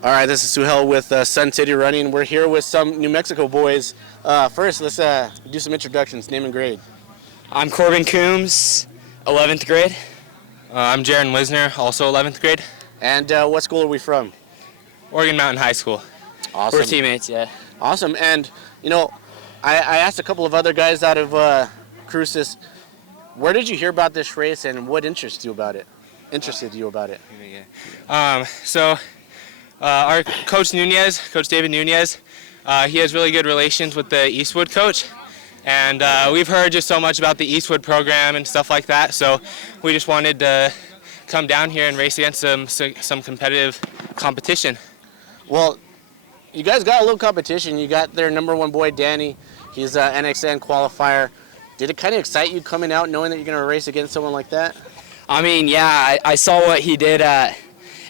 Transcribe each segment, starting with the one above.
All right, this is Suhel with Sun City Running. We're here with some New Mexico boys. First, let's do some introductions, name and grade. I'm Corbin Coombs, 11th grade. I'm Jaron Wisner, also 11th grade. And what school are we from? Oregon Mountain High School. Awesome. We're teammates, yeah. Awesome. And, I asked a couple of other guys out of Cruces, where did you hear about this race and what interested you about it? Our Coach Nunez, Coach David Nunez, he has really good relations with the Eastwood coach. And we've heard just so much about the Eastwood program and stuff like that. So we just wanted to come down here and race against some competitive competition. Well, you guys got a little competition. You got their number one boy, Danny. He's an NXN qualifier. Did it kind of excite you coming out knowing that you're going to race against someone like that? I mean, yeah, I saw what he did at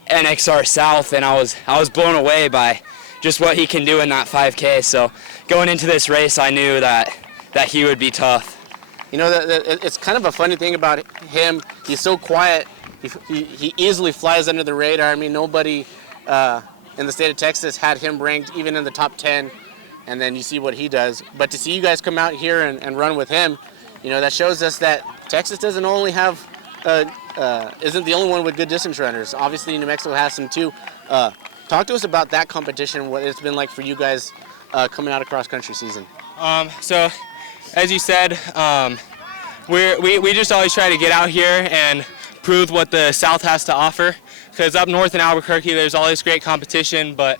NXR South, and I was blown away by just what he can do in that 5K. So going into this race, I knew that he would be tough. It's kind of a funny thing about him. He's so quiet. He easily flies under the radar. I mean, nobody in the state of Texas had him ranked even in the top 10, and then you see what he does. But to see you guys come out here and run with him, that shows us that Texas doesn't only have isn't the only one with good distance runners. Obviously, New Mexico has some too. Talk to us about that competition, what it's been like for you guys coming out of cross-country season. So, as you said, we just always try to get out here and prove what the South has to offer. Because up north in Albuquerque, there's all this great competition, but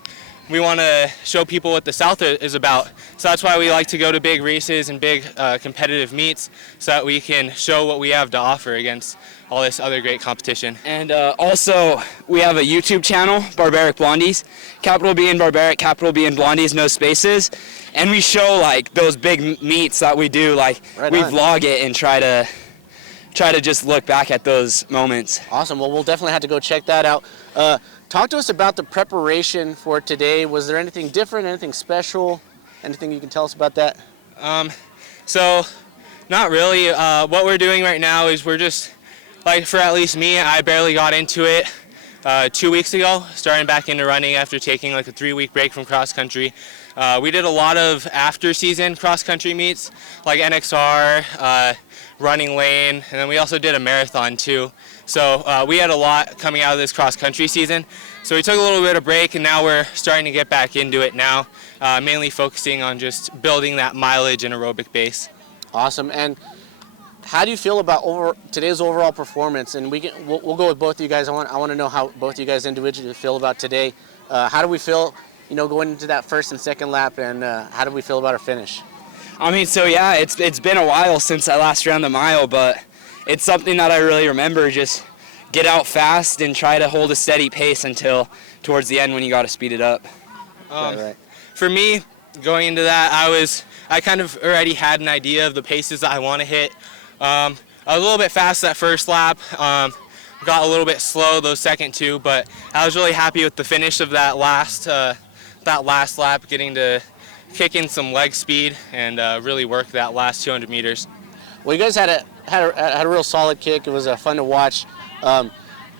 we want to show people what the South is about. So that's why we like to go to big races and big competitive meets so that we can show what we have to offer against all this other great competition. And also, we have a YouTube channel, Barbaric Blondies. Capital B in Barbaric, capital B in Blondies, no spaces. And we show, those big meets that we do. We vlog it and try to just look back at those moments. Awesome. Well, we'll definitely have to go check that out. Talk to us about the preparation for today. Was there anything different, anything special? Anything you can tell us about that? So, not really. What we're doing right now is we're just, for at least me, I barely got into it 2 weeks ago, starting back into running after taking a 3-week break from cross country. We did a lot of after-season cross-country meets, like NXR, Running Lane, and then we also did a marathon too. So we had a lot coming out of this cross-country season. So we took a little bit of break, and now we're starting to get back into it now, mainly focusing on just building that mileage and aerobic base. Awesome. And how do you feel about today's overall performance? And we'll go with both of you guys. I want to know how both of you guys individually feel about today. How do we feel, going into that first and second lap, and how do we feel about our finish? I mean, so yeah, it's been a while since I last ran the mile, but it's something that I really remember. Just get out fast and try to hold a steady pace until towards the end when you got to speed it up. Right. For me, going into that, I kind of already had an idea of the paces that I want to hit. I was a little bit fast that first lap. Got a little bit slow those second two, but I was really happy with the finish of that last lap, getting to kick in some leg speed and really work that last 200 meters. Well, you guys had a real solid kick. It was fun to watch. Do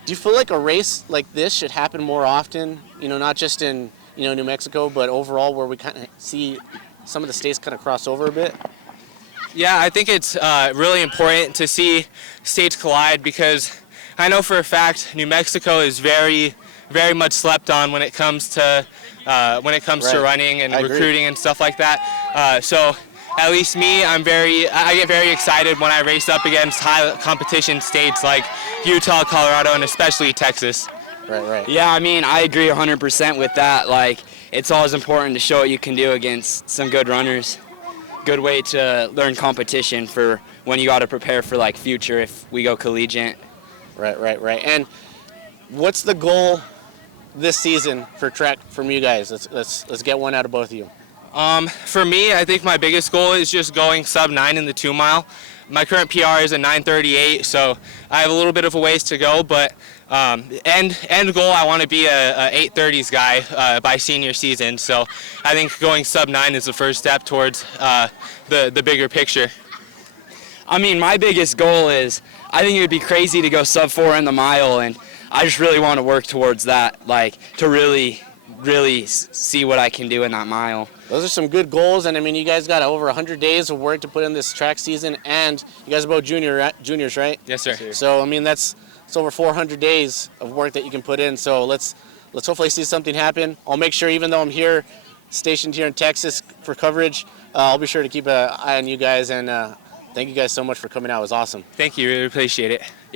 you feel like a race like this should happen more often? Not just in New Mexico, but overall, where we kind of see some of the states kind of cross over a bit? Yeah, I think it's really important to see states collide, because I know for a fact New Mexico is very, very much slept on when it comes to running and recruiting and stuff like that. So at least me, I get very excited when I race up against high competition states like Utah, Colorado, and especially Texas. Right. Yeah, I mean, I agree 100% with that. It's always important to show what you can do against some good runners. Good way to learn competition for when you got to prepare for future if we go collegiate. Right. And what's the goal this season for track from you guys? Let's get one out of both of you. For me, I think my biggest goal is just going sub-9 in the 2 mile. My current PR is a 9:38, so I have a little bit of a ways to go, but end goal, I want to be a 8:30s guy by senior season. So I think going sub-9 is the first step towards the bigger picture. I mean, my biggest goal is, I think it would be crazy to go sub-4 in the mile, and I just really want to work towards that, to really really see what I can do in that mile. Those are some good goals, and I mean, you guys got over 100 days of work to put in this track season, and you guys are both juniors, right? Yes, sir. So I mean, it's over 400 days of work that you can put in. So let's hopefully see something happen. I'll make sure, even though I'm here, stationed here in Texas for coverage, I'll be sure to keep an eye on you guys. And thank you guys so much for coming out. It was awesome. Thank you. Really appreciate it.